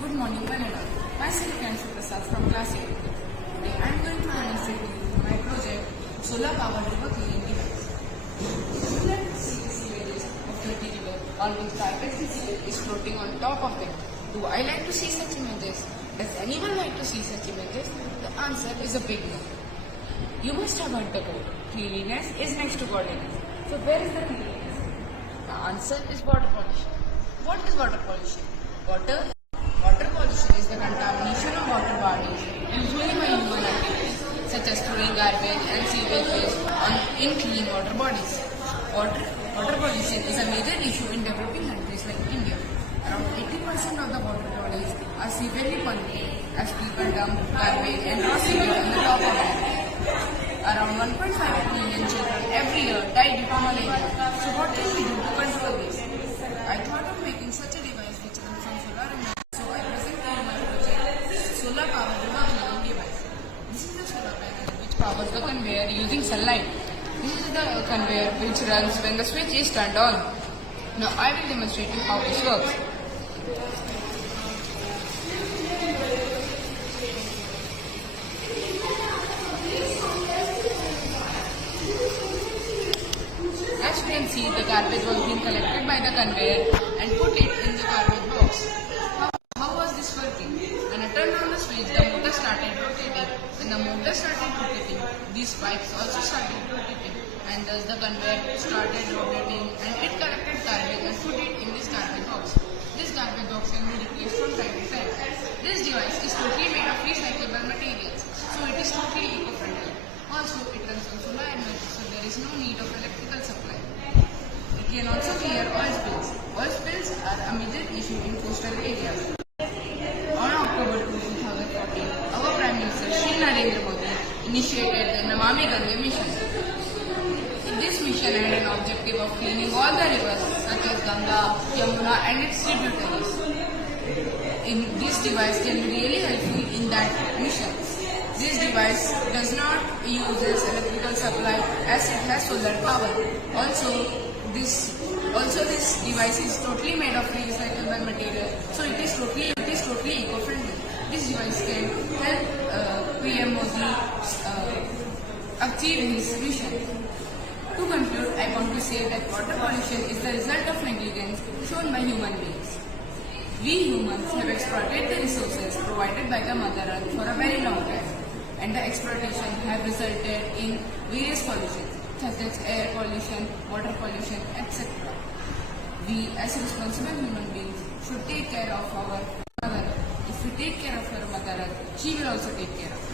Good morning, one and all. Myself Priyanshu Prasad from class 8. Today I am going to demonstrate to you my project Solar Powered River Cleaning Device. If you like to see these images of dirty river on which garbage is floating on top of them, do I like to see such images? Does anyone like to see such images? The answer is a big no. You must have heard the quote, cleanliness is next to godliness. So where is the cleanliness? The answer is water pollution. What is water pollution? Water pollution is the contamination of water bodies, usually by human activities, such as throwing garbage and sewage waste in clean water bodies. Water pollution is a major issue in developing countries like India. Around 80% of the water bodies are severely polluted as people dump garbage and raw sewage on the top of them. Around 1.5 million children every year die due to malaria. So what can we do to control this? I thought of making such a device which runs on solar energy. So I present to you my project, Solar Powered River Cleaning Device. This is the solar panel which powers the conveyor using sunlight. This is the conveyor which runs when the switch is turned on. Now I will demonstrate you how this works. As you can see, the garbage was being collected by the conveyor and put it in the garbage box. How was this working? When I turned on the switch, the motor started rotating. When the motor started rotating, these pipes also started rotating, and thus the conveyor started rotating and it collected garbage and put it in this garbage box. This garbage box can be replaced from time to time. This device is totally made of recyclable materials, so it is totally eco-friendly. Also, it runs on solar energy, so there is no need of electrical supply. It can also clear oil spills. Oil spills are a major issue in coastal areas. On October 2, 2014, our Prime Minister Shri Narendra Modi initiated the Namami Gange mission. This mission had an objective of cleaning all the rivers such as Ganga, Yamuna and its tributaries. This device can be really helpful in that mission. This device does not use electrical supply as it has solar power. Also, this device is totally made of recyclable material, so it is totally eco-friendly. This device can help PM Modi achieve his mission. To conclude, I want to say that water pollution is the result of negligence shown by human beings. We humans have exploited the resources provided by the Mother Earth for a very long time, and the exploitation have resulted in various pollutions such as air pollution, water pollution, etc. We as responsible human beings should take care of our Mother Earth. If we take care of our Mother Earth, she will also take care of us.